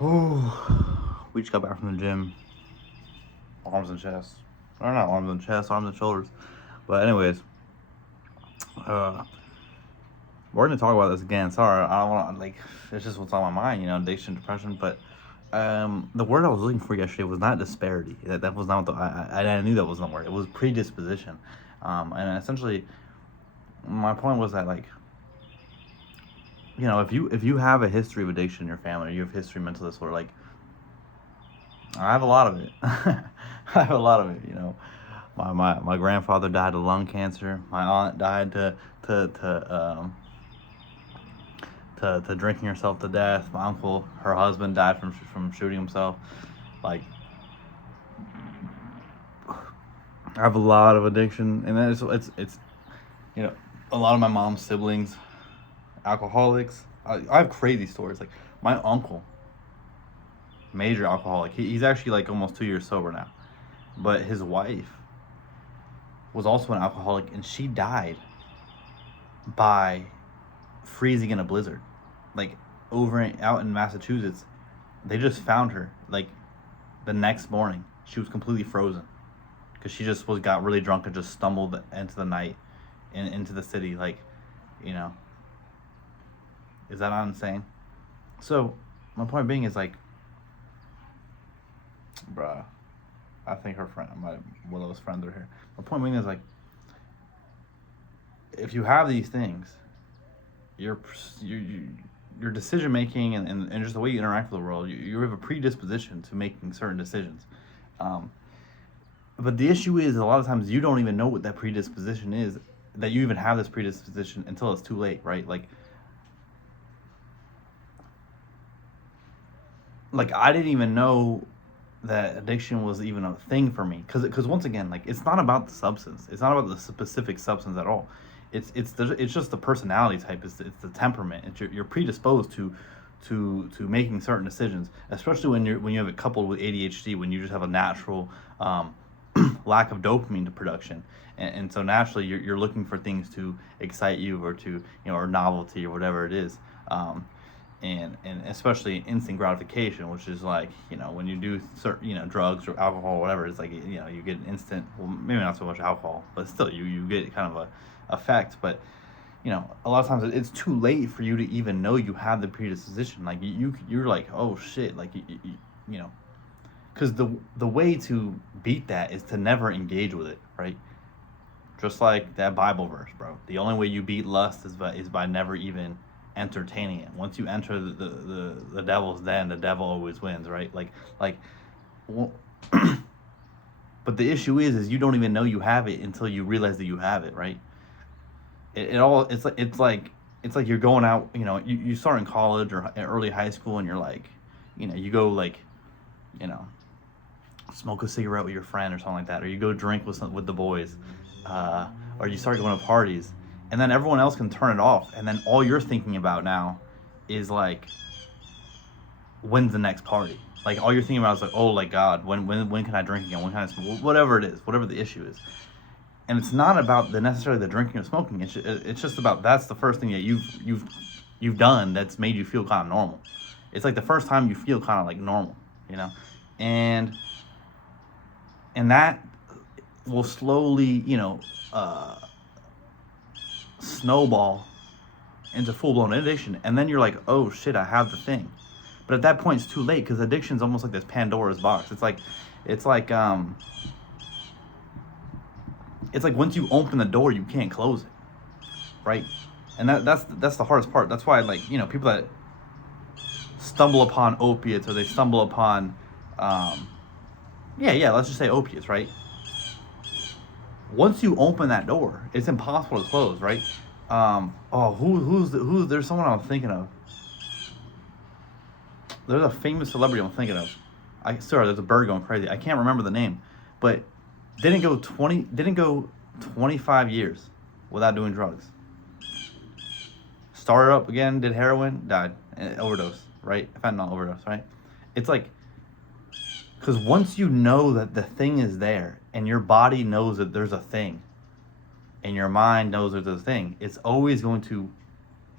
Oh, we just got back from the gym. Arms and chest. Or not arms and chest, arms and shoulders. But anyways, uh, we're gonna talk about this again. Sorry, I don't want to like. It's just what's on my mind, addiction, depression. But the word I was looking for yesterday was not disparity. That was not I knew that wasn't the word. It was predisposition. And essentially, my point was that like, if you have a history of addiction in your family, or you have history of mental disorder, like I have a lot of it. I have a lot of it. My grandfather died of lung cancer. My aunt died to drinking herself to death. My uncle, her husband, died from shooting himself. Like I have a lot of addiction, and then it's a lot of my mom's siblings, alcoholics. I have crazy stories. Like my uncle, major alcoholic. He's actually like almost 2 years sober now, but his wife was also an alcoholic, and she died by freezing in a blizzard. Like out in Massachusetts, they just found her like the next morning. She was completely frozen because she just got really drunk and just stumbled into the night and into the city. Like, you know, is that not insane? So my point being is like, bruh, I think her friend, Willow's friends are here. My point being is like, if you have these things, your your decision making and just the way you interact with the world, you have a predisposition to making certain decisions. Um, but the issue is a lot of times you don't even know what that predisposition is, that you even have this predisposition until it's too late, right? Like I didn't even know that addiction was even a thing for me, because once again, like it's not about the substance, it's not about the specific substance at all. It's just the personality type, it's the temperament. You're predisposed to making certain decisions, especially when you have it coupled with ADHD, when you just have a natural lack of dopamine to production, and so naturally you're looking for things to excite you, or to or novelty, or whatever it is. And especially instant gratification, which is like when you do certain drugs or alcohol or whatever, it's like you get an instant, well, maybe not so much alcohol, but still you get kind of a effect. But a lot of times it's too late for you to even know you have the predisposition. Like you're like, oh shit, like you know because the way to beat that is to never engage with it, right? Just like that Bible verse, bro. The only way you beat lust is by never even entertaining it. Once you enter the devil's den, the devil always wins, right? Like well, but the issue is you don't even know you have it until you realize that you have it, right? It's like you're going out, you start in college or early high school, and you're like, you go like, you know, smoke a cigarette with your friend or something like that, or you go drink with the boys, or you start going to parties, and then everyone else can turn it off, and then all you're thinking about now is like, when's the next party? Like all you're thinking about is like, oh, like God, when can I drink again? When can I smoke? Whatever it is, whatever the issue is. And it's not about necessarily the drinking or smoking. It's just about, that's the first thing that you've done that's made you feel kind of normal. It's like the first time you feel kind of like normal, and that will slowly, snowball into full blown addiction, and then you're like, oh shit, I have the thing. But at that point, it's too late, because addiction is almost like this Pandora's box. It's like once you open the door, you can't close it, right? And that's the hardest part. That's why, like, people that stumble upon opiates, or they stumble upon, let's just say opiates, right? Once you open that door, it's impossible to close, right? There's someone I'm thinking of. There's a famous celebrity I'm thinking of. There's a bird going crazy. I can't remember the name, but didn't go 25 years without doing drugs. Started up again, did heroin, died, overdose, right? Fentanyl overdose, right? It's like, because once you know that the thing is there, and your body knows that there's a thing, and your mind knows there's a thing, it's always going to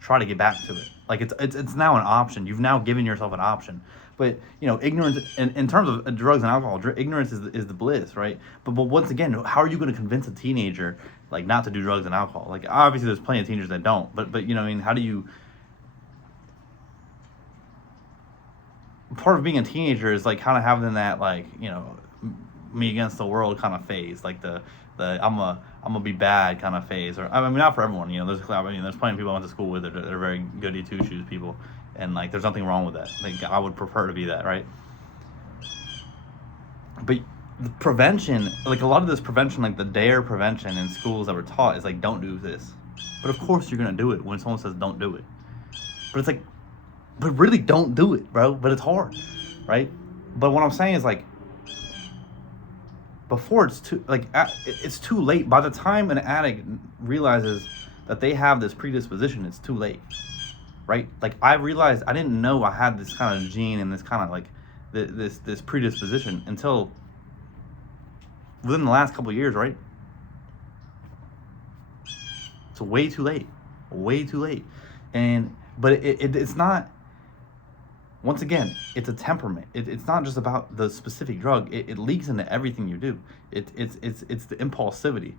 try to get back to it. Like it's now an option. You've now given yourself an option. But ignorance in terms of drugs and alcohol, ignorance is the bliss, right? But once again, how are you going to convince a teenager like not to do drugs and alcohol? Like obviously, there's plenty of teenagers that don't. But how do you? Part of being a teenager is like kind of having that like me against the world kind of phase, like the I'm gonna be bad kind of phase. Or I mean, not for everyone. There's plenty of people I went to school with that are very goody two shoes people. And like, there's nothing wrong with that. Like, I would prefer to be that, right? But the prevention, like a lot of this prevention, like the DARE prevention in schools that were taught is like, don't do this. But of course you're gonna do it when someone says don't do it. But it's like, but really don't do it, bro. But it's hard, right? But what I'm saying is like, before it's too late. By the time an addict realizes that they have this predisposition, it's too late. Right? Like I realized I didn't know I had this kind of gene and this kind of like this predisposition until within the last couple of years, right? It's way too late. Way too late. But it's not, once again, it's a temperament. It's not just about the specific drug. It leaks into everything you do. It's the impulsivity.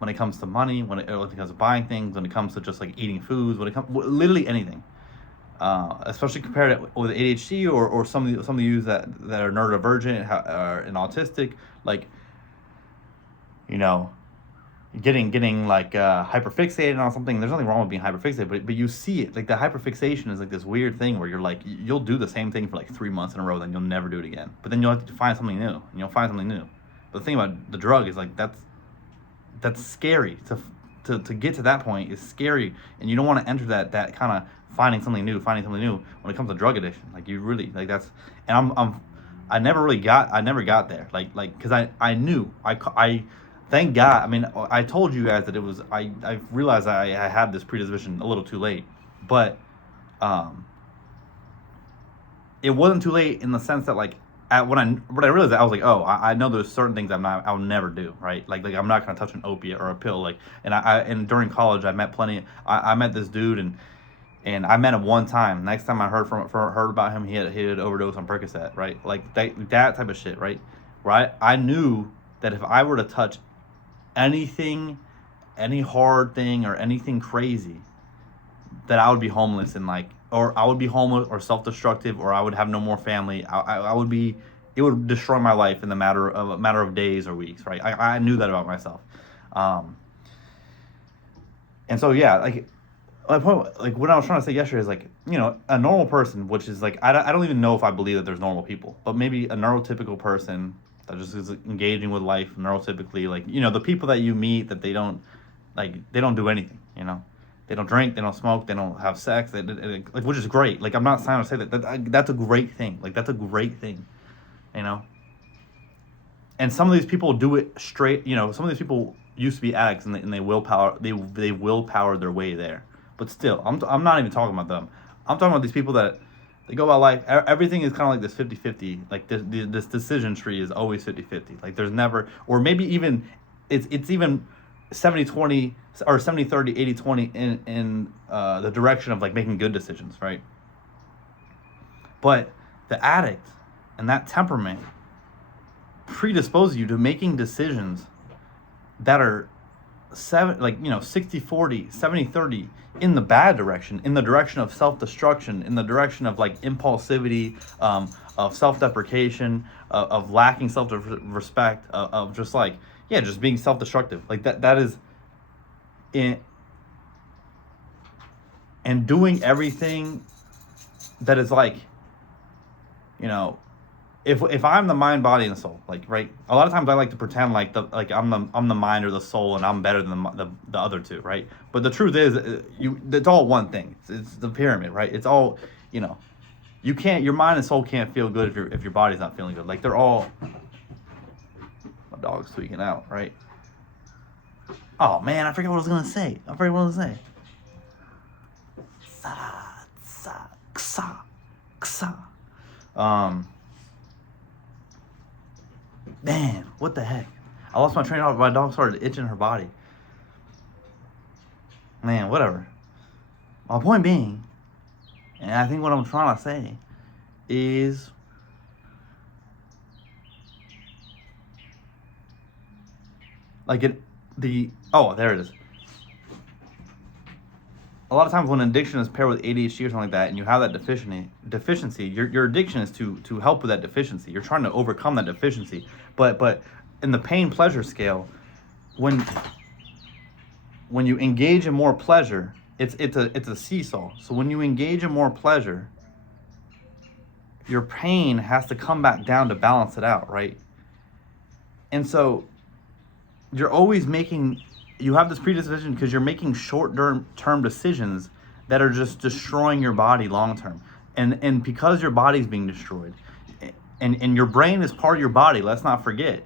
When it comes to money, when it comes to buying things, when it comes to just like eating foods, when it comes literally anything, especially compared with ADHD or some of the youth that are neurodivergent and autistic, like getting like hyperfixated on something. There's nothing wrong with being hyperfixated, but you see it, like the hyperfixation is like this weird thing where you're like, you'll do the same thing for like 3 months in a row, then you'll never do it again. But then you'll have to find something new, and you'll find something new. But the thing about the drug is like that's scary. To get to that point is scary, and you don't want to enter that kind of finding something new when it comes to drug addiction. Like you really like that's, and I never got there. Like because I knew I thank God. I mean, I told you guys that it was I realized I had this predisposition a little too late, but it wasn't too late in the sense that like when I realized that, I was like, oh, I know there's certain things I'll never do, right? Like I'm not gonna touch an opiate or a pill, like. And during college, I met I met this dude, and I met him one time. Next time I heard about him, he had overdosed on Percocet, right? Like that type of shit, right? Where I knew that if I were to touch anything, any hard thing or anything crazy, that I would be homeless and like. Or I would be homeless or self-destructive, or I would have no more family. I would be, it would destroy my life in a matter of days or weeks, right? I knew that about myself. And so, yeah, like, my point, like, what I was trying to say yesterday is like, a normal person, which is like, I don't even know if I believe that there's normal people, but maybe a neurotypical person that just is engaging with life neurotypically, like, the people that you meet that they don't do anything, They don't drink, they don't smoke, they don't have sex, like, which is great. Like, I'm not trying to say that's a great thing. Like, that's a great thing, And some of these people do it straight. Some of these people used to be addicts, and they willpower their way there. But still, I'm not even talking about them. I'm talking about these people that they go about life. Everything is kind of like this 50-50. Like this decision tree is always 50-50. Like there's never, or maybe even it's even 70-20 or 70-30, 80-20 in the direction of like making good decisions, right? But the addict and that temperament predispose you to making decisions that are 60-40, 70-30 in the bad direction, in the direction of self-destruction, in the direction of like impulsivity, of self-deprecation, of lacking self-respect, of just like, yeah, just being self-destructive. Like that is in, and doing everything that is like, if I'm the mind, body, and soul, like, right, a lot of times I like to pretend like I'm the mind or the soul, and I'm better than the other two, right? But the truth is, it's all one thing. It's the pyramid, right? It's all, you can't, your mind and soul can't feel good if your body's not feeling good. Like they're all, my dog's tweaking out, right? Oh man, I forgot what I was gonna say. Man, what the heck? I lost my train of thought. My dog started itching her body. Man, whatever. My point being, and I think what I'm trying to say is, like there it is. A lot of times when addiction is paired with ADHD or something like that, and you have that deficiency, your addiction is to help with that deficiency. You're trying to overcome that deficiency. But in the pain pleasure scale, when you engage in more pleasure, it's a seesaw. So when you engage in more pleasure, your pain has to come back down to balance it out, right? And so you're always you have this predisposition because you're making short-term decisions that are just destroying your body long-term. And because your body's being destroyed, and your brain is part of your body, let's not forget.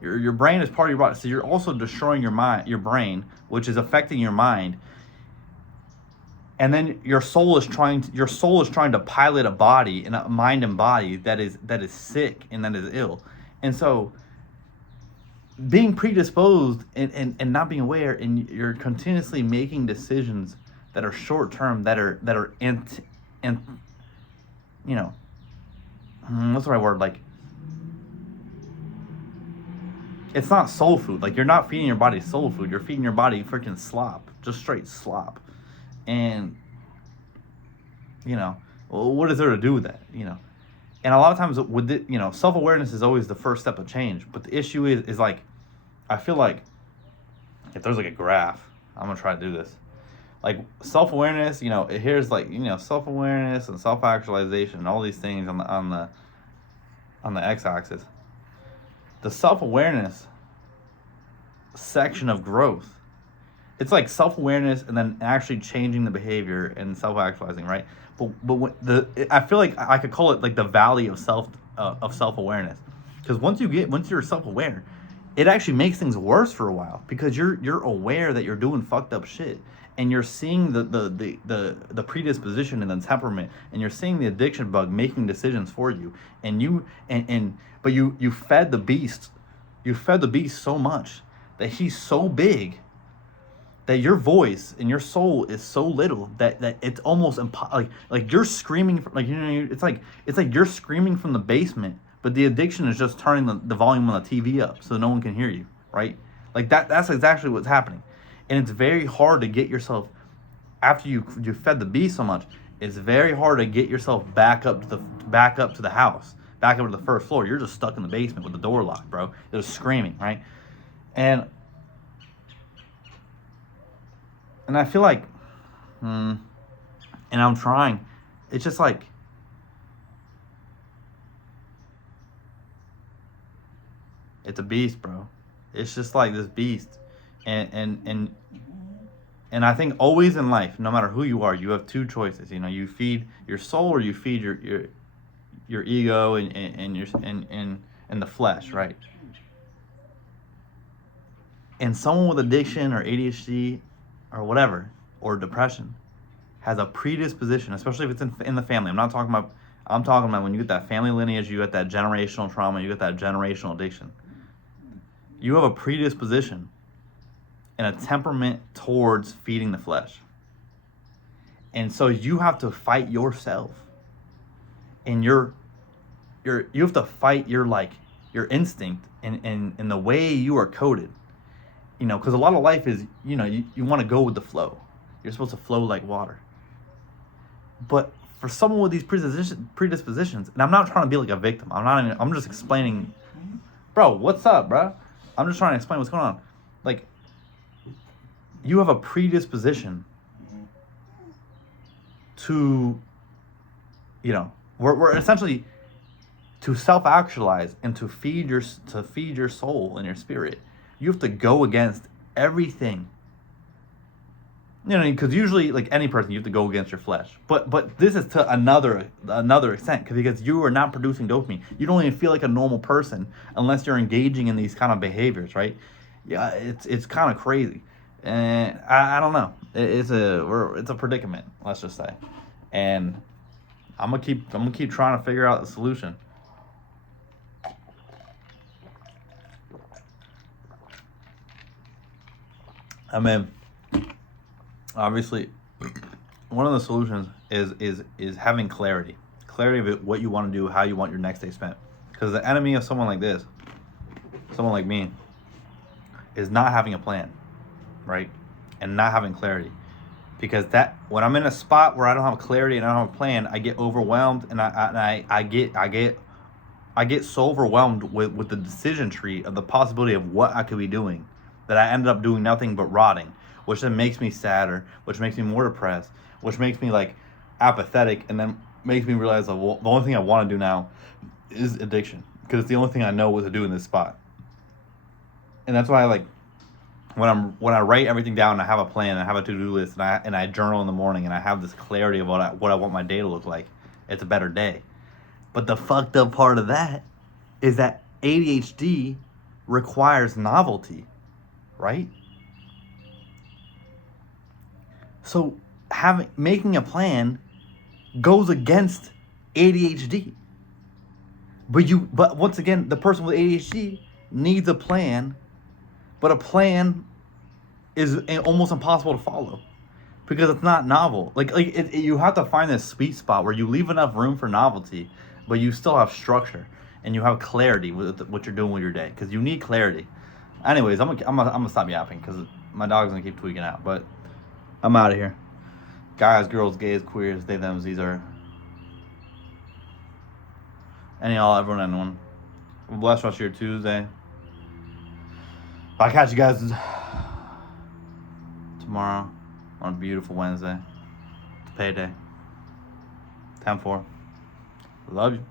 Your brain is part of your body. So you're also destroying your brain, which is affecting your mind. And then your soul is trying to pilot a body, and a mind and body that is sick and that is ill. And so being predisposed and not being aware, and you're continuously making decisions that are short term, that are you know, what's the right word? Like, it's not soul food. Like, you're not feeding your body soul food. You're feeding your body freaking slop, just straight slop. And well, what is there to do with that? And a lot of times with it, self-awareness is always the first step of change. But the issue is like, I feel like if there's like a graph, I'm gonna try to do this. Like self-awareness, here's like, self-awareness and self-actualization and all these things on the x-axis. The self-awareness section of growth, it's like self-awareness and then actually changing the behavior and self-actualizing, right? But I feel like I could call it like the valley of self-awareness, because once you're self-aware, it actually makes things worse for a while, because you're aware that you're doing fucked up shit, and you're seeing the predisposition and the temperament, and you're seeing the addiction bug making decisions for you, but you fed the beast, so much that he's so big that your voice and your soul is so little that it's almost like you're screaming it's like you're screaming from the basement, but the addiction is just turning the volume on the TV up so no one can hear you, right? Like that's exactly what's happening. And it's very hard to get yourself, after you fed the beast so much, it's very hard to get yourself back up to the house, back up to the first floor. You're just stuck in the basement with the door locked, bro. You're just screaming, right? And I feel like, and I'm trying, it's just like, it's a beast, bro. It's just like this beast. And I think always in life, no matter who you are, you have two choices. You feed your soul, or you feed your ego and the flesh, right? And someone with addiction or ADHD or whatever, or depression, has a predisposition, especially if it's in the family. I'm talking about when you get that family lineage, you get that generational trauma, you get that generational addiction. You have a predisposition and a temperament towards feeding the flesh. And so you have to fight yourself. And you have to fight your instinct and the way you are coded. Because a lot of life is, you want to go with the flow. You're supposed to flow like water. But for someone with these predispositions, and I'm not trying to be like a victim. I'm just explaining, bro, what's up, bro? I'm just trying to explain what's going on. Like, you have a predisposition to, we're essentially to self-actualize and to feed your soul and your spirit. You have to go against everything. Because usually, like any person, you have to go against your flesh. But this is to another extent, because you are not producing dopamine. You don't even feel like a normal person unless you're engaging in these kind of behaviors, right? Yeah, it's kind of crazy, and I don't know. It's a predicament, let's just say, and I'm gonna keep trying to figure out the solution. I mean, obviously, one of the solutions is having clarity. Clarity of it, what you want to do, how you want your next day spent. Because the enemy of someone like this, someone like me, is not having a plan, right? And not having clarity. Because that when I'm in a spot where I don't have clarity and I don't have a plan, I get overwhelmed, and I get so overwhelmed with the decision tree of the possibility of what I could be doing, that I ended up doing nothing but rotting, which then makes me sadder, which makes me more depressed, which makes me like apathetic, and then makes me realize that, well, the only thing I want to do now is addiction, because it's the only thing I know what to do in this spot. And that's why, like, when I write everything down and I have a plan and I have a to-do list and I journal in the morning and I have this clarity of what I want my day to look like, it's a better day. But the fucked up part of that is that ADHD requires novelty, right? So making a plan goes against ADHD. But once again, the person with ADHD needs a plan, but a plan is almost impossible to follow because it's not novel. You have to find this sweet spot where you leave enough room for novelty, but you still have structure and you have clarity with what you're doing with your day, because you need clarity. Anyways, I'm gonna stop yapping because my dog's gonna keep tweaking out. But I'm out of here. Guys, girls, gays, queers, they, them, these are. Any, all, everyone, anyone. Bless rest of your Tuesday. I'll catch you guys tomorrow on a beautiful Wednesday. It's payday. 10-4. Love you.